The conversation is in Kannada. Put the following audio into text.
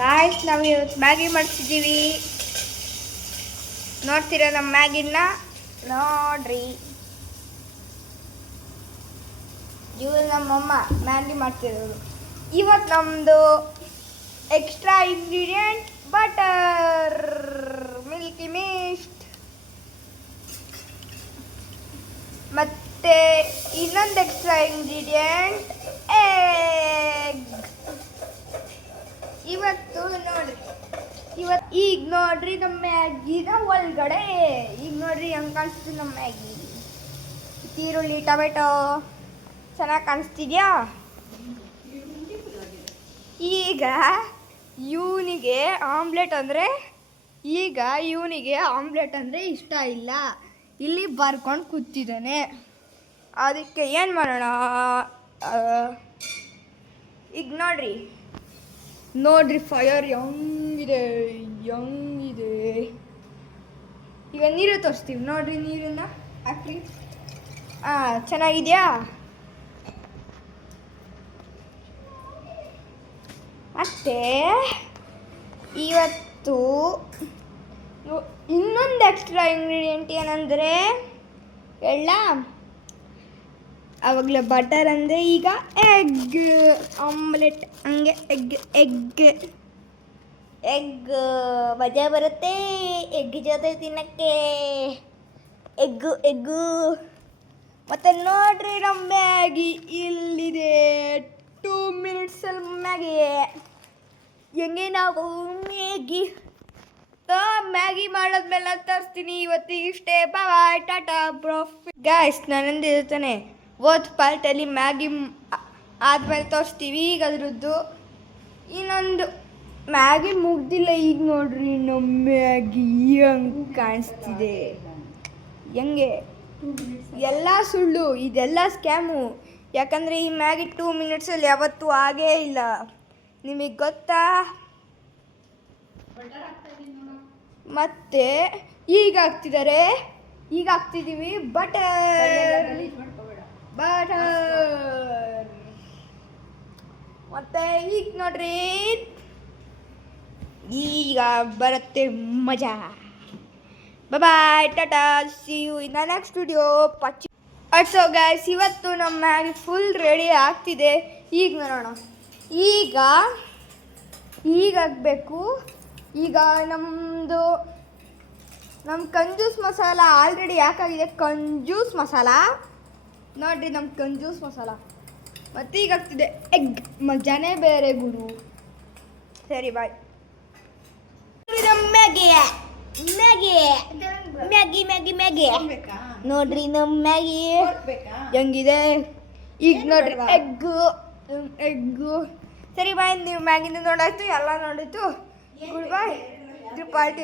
ಗಾಯ್ಸ್ ನಾವು ಇವತ್ತು ಮ್ಯಾಗಿ ಮಾಡ್ತಿದ್ದೀವಿ. ನೋಡ್ತೀರಾ ನಮ್ಮ ಮ್ಯಾಗಿನ? ನೋಡ್ರಿ, ಇವರು ನಮ್ಮಮ್ಮ ಮ್ಯಾಗಿ ಮಾಡ್ತಿರೋದು. ಇವತ್ತು ನಮ್ಮದು extra ingredient butter, Milky mist, ಮತ್ತು ಇನ್ನೊಂದು ಎಕ್ಸ್ಟ್ರಾ ಇಂಗ್ರೀಡಿಯೆಂಟ್ ಎಗ್. ಈಗ ನೋಡ್ರಿ ನಮ್ಮ ಮ್ಯಾಗಿನ ಒಳಗಡೆ. ಈಗ ನೋಡ್ರಿ ಹೆಂಗೆ ಕಾಣಿಸ್ತು ನಮ್ಮ ಮ್ಯಾಗಿ. ಈರುಳ್ಳಿ, ಟೊಮೆಟೊ ಚೆನ್ನಾಗಿ ಕಾಣಿಸ್ತಿದ್ಯಾ? ಈಗ ಇವನಿಗೆ ಆಮ್ಲೆಟ್ ಅಂದರೆ ಇಷ್ಟ ಇಲ್ಲ. ಇಲ್ಲಿ ಬರ್ಕೊಂಡು ಕೂತಿದ್ದಾನೆ. ಅದಕ್ಕೆ ಏನು ಮಾಡೋಣ? ಈಗ ನೋಡ್ರಿ ಫೈರ್ ಹೆಂಗಿದೆ. ಈಗ ನೀರು ತೋರಿಸ್ತೀವಿ ನೋಡ್ರಿ. ನೀರನ್ನು ಹಾಕಿ. ಚೆನ್ನಾಗಿದೆಯಾ? ಮತ್ತು ಇವತ್ತು ಇನ್ನೊಂದು ಎಕ್ಸ್ಟ್ರಾ ಇಂಗ್ರೀಡಿಯೆಂಟ್ ಏನಂದರೆ ಆವಾಗಲೇ ಬಟರ್ ಅಂದರೆ ಈಗ ಎಗ್ ಆಮ್ಲೆಟ್. ಹಂಗೆ ಎಗ್ ಮಜಾ ಬರುತ್ತೆ ಎಗ್ ಜೊತೆ ತಿನ್ನಕ್ಕೆ. ಎಗ್ಗು ಮತ್ತು ನೋಡ್ರಿ ನಮ್ಮ ಮ್ಯಾಗಿ ಇಲ್ಲಿದೆ. 2 ಮಿನಿಟ್ಸಲ್ಲಿ ಮ್ಯಾಗಿ. ಹೆಂಗೆ ನಾವು ಮ್ಯಾಗಿ ಮಾಡೋದ್ಮೇಲೆ ತರಿಸ್ತೀನಿ. ಇವತ್ತಿಗೆ ಇಷ್ಟೇ. ಬಾಯ್, ಟಾಟಾ, ಪ್ರಾಫಿಟ್. ಗಾಯ್ಸ್, ನಾನಂದು ಇರ್ತಾನೆ ಓದ್ ಪಾರ್ಟಲ್ಲಿ ಮ್ಯಾಗಿ ಆದಮೇಲೆ ತೋರಿಸ್ತೀವಿ. ಈಗ ಅದ್ರದ್ದು ಇನ್ನೊಂದು ಮ್ಯಾಗಿ ಮುಗ್ದಿಲ್ಲ. ಈಗ ನೋಡ್ರಿ ನಮ್ಮ ಮ್ಯಾಗಿ ಹೆಂಗೆ ಕಾಣಿಸ್ತಿದೆ. ಹೆಂಗೆ ಎಲ್ಲ ಸುಳ್ಳು, ಇದೆಲ್ಲ ಸ್ಕ್ಯಾಮು. ಯಾಕಂದರೆ ಈ ಮ್ಯಾಗಿ 2 ಮಿನಿಟ್ಸಲ್ಲಿ ಯಾವತ್ತೂ ಆಗೇ ಇಲ್ಲ. ನಿಮಗೆ ಗೊತ್ತಾ? ಮತ್ತೆ ಈಗ ಹಾಕ್ತಿದ್ದೀವಿ ಬಟರ್. ಮತ್ತೆ ಈಗ ನೋಡ್ರಿ, ಈಗ ಬರುತ್ತೆ ಮಜಾ. ಬಾಯ್, ಟಾಟಾ, see you in the next video. So guys, ಇವತ್ತು ನಮ್ಮ ಮ್ಯಾಗಿ ಫುಲ್ ರೆಡಿ ಆಗ್ತಿದೆ. ಈಗ ನೋಡೋಣ. ಈಗ ಆಗಬೇಕು. ಈಗ ನಮ್ಮ ಕಂಜೂಸ್ ಮಸಾಲ ಆಲ್ರೆಡಿ ಯಾಕಾಗಿದೆ. ಕಂಜೂಸ್ ಮಸಾಲ ನೋಡ್ರಿ, ನಮ್ಮ ಕಂಜೂಸ್ ಮಸಾಲ. ಮತ್ತು ಈಗ ಆಗ್ತಿದೆ ಎಗ್. ಮಜಾನೇ ಬೇರೆ ಗುರು. ಸರಿ, ಬಾಯ್. ಮ್ಯಾಗಿ ನೋಡ್ರಿ, ನಮ್ಮ ಮ್ಯಾಗಿ ಹೆಂಗಿದೆ. ಈಗ ನೋಡ್ರಿ ಎಗ್ಗು. ಸರಿ ಬಾಯ್, ನೀವು ಮ್ಯಾಗಿಂದ ನೋಡಾಯ್ತು, ಎಲ್ಲ ನೋಡಿತ್ತು. ಗುಡ್ ಬಾಯ್. ಇದು ಪಾರ್ಟಿ.